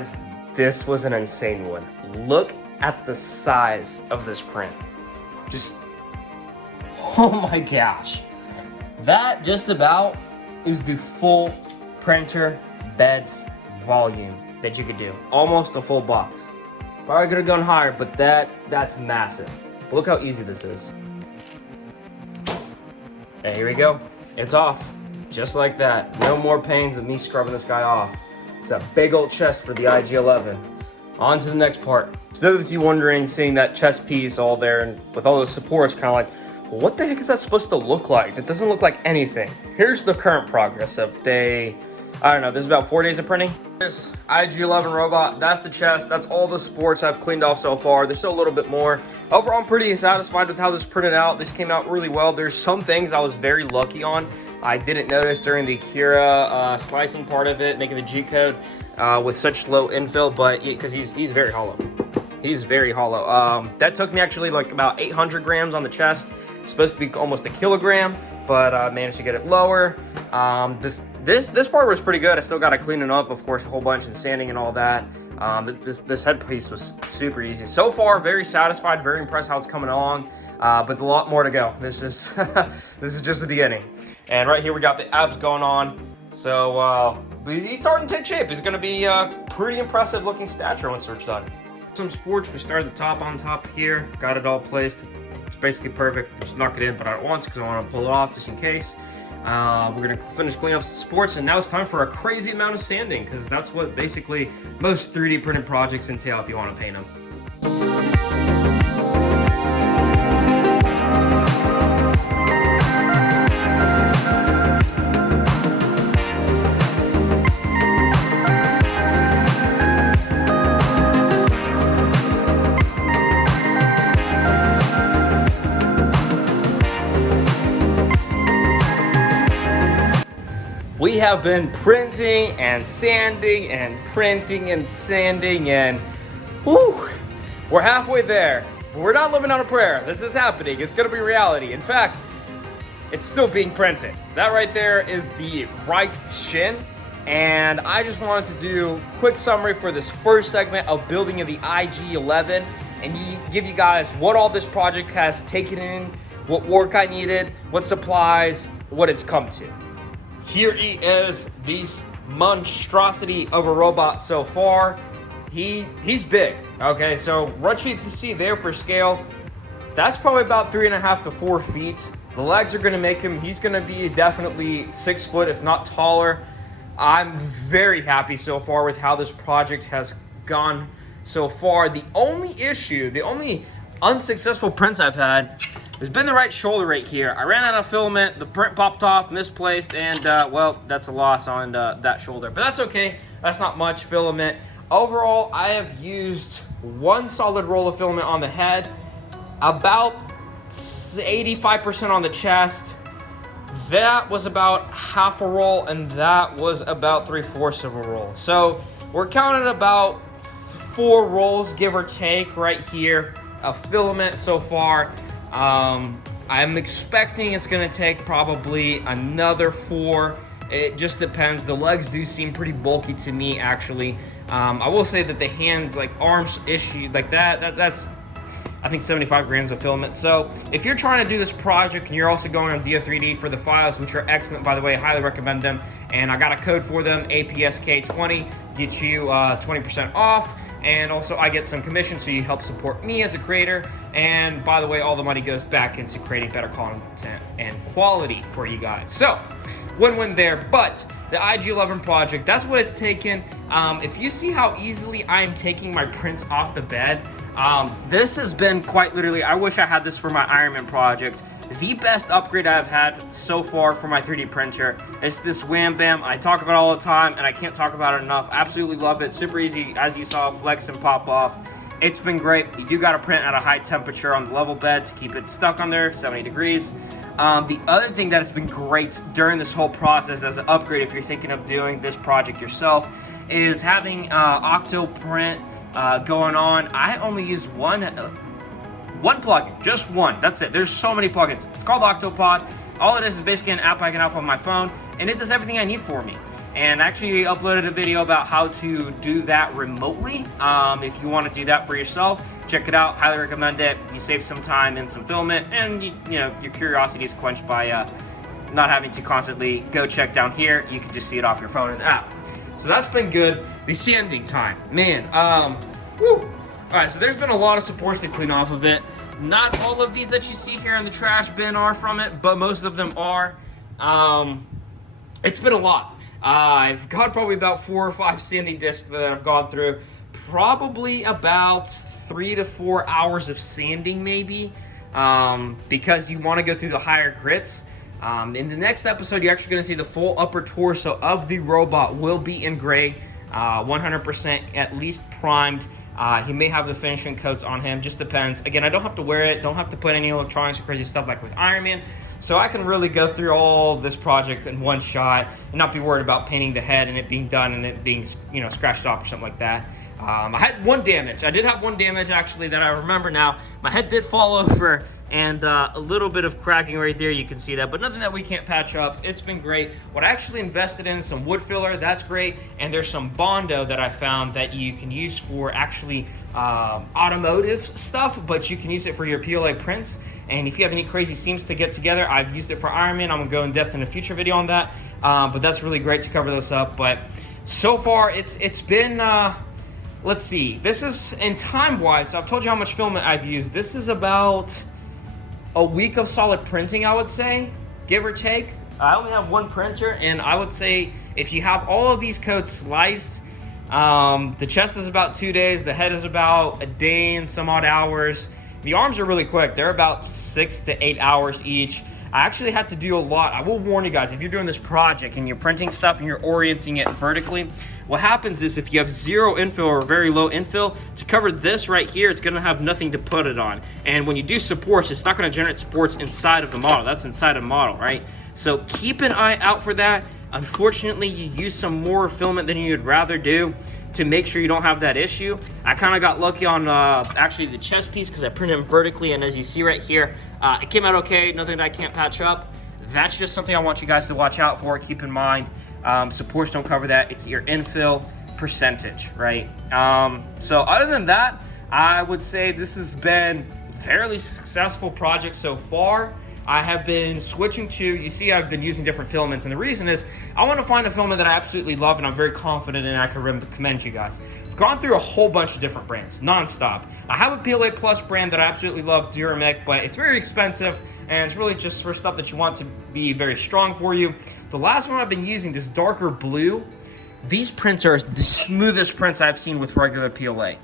Guys, this was an insane one. Look at the size of this print. Just, oh my gosh. That just about is the full printer bed's volume that you could do. Almost a full box. Probably could have gone higher, but that's massive. Look how easy this is. And here we go. It's off. Just like that. No more pains of me scrubbing this guy off. It's a big old chest for the IG-11. On to the next part. So those of you wondering, seeing that chest piece all there and with all those supports, kind of like, well, what the heck is that supposed to look like? It doesn't look like anything. Here's the current progress of day, I don't know, there's about 4 days of printing. This IG-11 robot, that's the chest, that's all the supports I've cleaned off so far. There's still a little bit more. Overall, I'm pretty satisfied with how this printed out. This came out really well. There's some things I was very lucky on. I didn't notice during the Cura slicing part of it, making the G-code with such low infill, but because he's very hollow. He's very hollow. That took me actually like about 800 grams on the chest. It's supposed to be almost a kilogram, but I managed to get it lower. This part was pretty good. I still got to clean it up, of course, a whole bunch and sanding and all that. This headpiece was super easy. So far, very satisfied, very impressed how it's coming along, but a lot more to go. This is this is just the beginning. And right here we got the abs going on. So he's starting to take shape. He's going to be pretty impressive looking stature once we're done. Some sports. We started the top on top here. Got it all placed. It's basically perfect. Just knock it in, but not once because I want to pull it off just in case. We're going to finish cleaning up the sports, and now it's time for a crazy amount of sanding because that's what basically most 3D printed projects entail if you want to paint them. We have been printing and sanding and printing and sanding and whew, we're halfway there. But we're not living on a prayer. This is happening. It's gonna be reality. In fact, it's still being printed. That right there is the right shin. And I just wanted to do a quick summary for this first segment of building of the IG-11 and give you guys what all this project has taken in, what work I needed, what supplies, what it's come to. Here he is, this monstrosity of a robot so far. He's big, okay? So what you see there for scale, that's probably about 3.5 to 4 feet. The legs are gonna make him, he's gonna be definitely 6 foot, if not taller. I'm very happy so far with how this project has gone so far. The only issue, the only unsuccessful prints I've had has been the right shoulder right here. I ran out of filament, the print popped off, misplaced, and well, that's a loss on that shoulder. But that's okay, that's not much filament. Overall, I have used one solid roll of filament on the head, about 85% on the chest. That was about half a roll, and that was about 3/4 of a roll. So we're counting about 4 rolls, give or take, right here of filament so far. I'm expecting it's going to take probably another 4. It just depends. The legs do seem pretty bulky to me, actually. I will say that the hands, like arms issue, like that's I think 75 grams of filament. So if you're trying to do this project and you're also going on Dia3D for the files, which are excellent, by the way, I highly recommend them. And I got a code for them, APSK20, get you 20% off. And also I get some commission, so you help support me as a creator. And by the way, all the money goes back into creating better content and quality for you guys. So win-win there. But the IG-11 project, that's what it's taken. If you see how easily I am taking my prints off the bed, this has been quite literally, I wish I had this for my Iron Man project. The best upgrade I've had so far for my 3D printer is this Wham Bam. I talk about it all the time, and I can't talk about it enough. Absolutely love it. Super easy, as you saw, flex and pop off. It's been great. You do got to print at a high temperature on the level bed to keep it stuck on there, 70 degrees. The other thing that has been great during this whole process as an upgrade, if you're thinking of doing this project yourself, is having Octoprint going on. I only use one plugin, just one. That's it. There's so many plugins. It's called Octopod. All it is basically an app I can have on my phone, and it does everything I need for me. and actually uploaded a video about how to do that remotely. If you want to do that for yourself, check it out. Highly recommend it. You save some time and some filament, and you know, your curiosity is quenched by not having to constantly go check down here. You can just see it off your phone and app. So that's been good. The sanding time, man. Woo. All right, so there's been a lot of supports to clean off of it. Not all of these that you see here in the trash bin are from it, but most of them are. It's been a lot. I've got probably about 4 or 5 sanding discs that I've gone through. Probably about 3 to 4 hours of sanding, maybe, because you want to go through the higher grits. In the next episode, you're actually going to see the full upper torso of the robot will be in gray, 100% at least primed. He may have the finishing coats on him, just depends. Again, I don't have to wear it, don't have to put any electronics or crazy stuff like with Iron Man, so I can really go through all this project in one shot and not be worried about painting the head and it being done and it being, you know, scratched off or something like that. I had one damage. I did have one damage, actually, that I remember now. My head did fall over, and a little bit of cracking right there, you can see that, but nothing that we can't patch up. It's been great. What I actually invested in some wood filler, that's great, and there's some Bondo that I found that you can use for actually automotive stuff, but you can use it for your PLA prints, and if you have any crazy seams to get together, I've used it for Iron Man. I'm gonna go in depth in a future video on that, but that's really great to cover those up. But so far, it's been, let's see, this is, in time-wise, so I've told you how much filament I've used. This is about a week of solid printing, I would say, give or take. I only have one printer, and I would say if you have all of these coats sliced, the chest is about 2 days, the head is about a day and some odd hours. The arms are really quick. They're about 6 to 8 hours each. I actually had to do a lot. I will warn you guys, if you're doing this project and you're printing stuff and you're orienting it vertically, what happens is if you have zero infill or very low infill, to cover this right here, it's gonna have nothing to put it on. And when you do supports, it's not gonna generate supports inside of the model. That's inside of the model, right? So keep an eye out for that. Unfortunately, you use some more filament than you'd rather do to make sure you don't have that issue. I kind of got lucky on actually the chest piece because I printed them vertically, and as you see right here, it came out okay, nothing that I can't patch up. That's just something I want you guys to watch out for, keep in mind. Supports don't cover that, it's your infill percentage, right? So other than that, I would say this has been a fairly successful project so far. I have been switching to, you see I've been using different filaments, and the reason is I want to find a filament that I absolutely love and I'm very confident in. I can recommend you guys. I've gone through a whole bunch of different brands, non-stop. I have a PLA Plus brand that I absolutely love, Duramec, but it's very expensive and it's really just for stuff that you want to be very strong for you. The last one I've been using, this darker blue, these prints are the smoothest prints I've seen with regular PLA.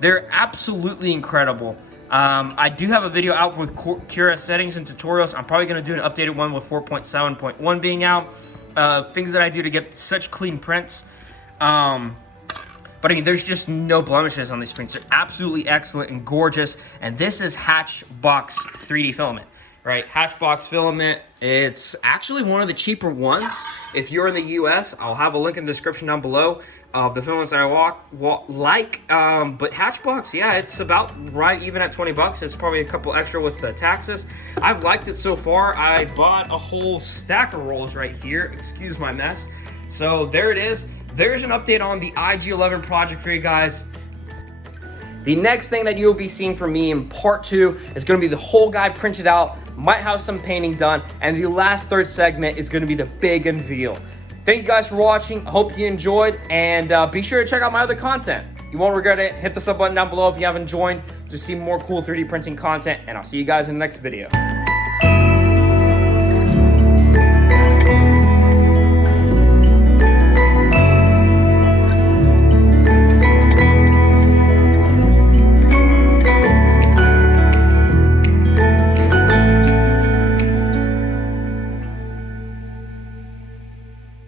They're absolutely incredible. I do have a video out with Cura settings and tutorials. I'm probably going to do an updated one with 4.7.1 being out. Things that I do to get such clean prints. But I mean, there's just no blemishes on these prints. They're absolutely excellent and gorgeous. And this is Hatchbox 3D filament, right? Hatchbox filament. It's actually one of the cheaper ones. If you're in the US, I'll have a link in the description down below of the filaments that I like. But Hatchbox, yeah, it's about right even at 20 bucks. It's probably a couple extra with the taxes. I've liked it so far. I bought a whole stack of rolls right here. Excuse my mess. So there it is. There's an update on the IG-11 project for you guys. The next thing that you'll be seeing from me in part 2 is going to be the whole guide printed out, might have some painting done, and the last third segment is going to be the big unveil. Thank you guys for watching. I hope you enjoyed, and be sure to check out my other content. You won't regret it. Hit the sub button down below if you haven't joined to see more cool 3D printing content, and I'll see you guys in the next video.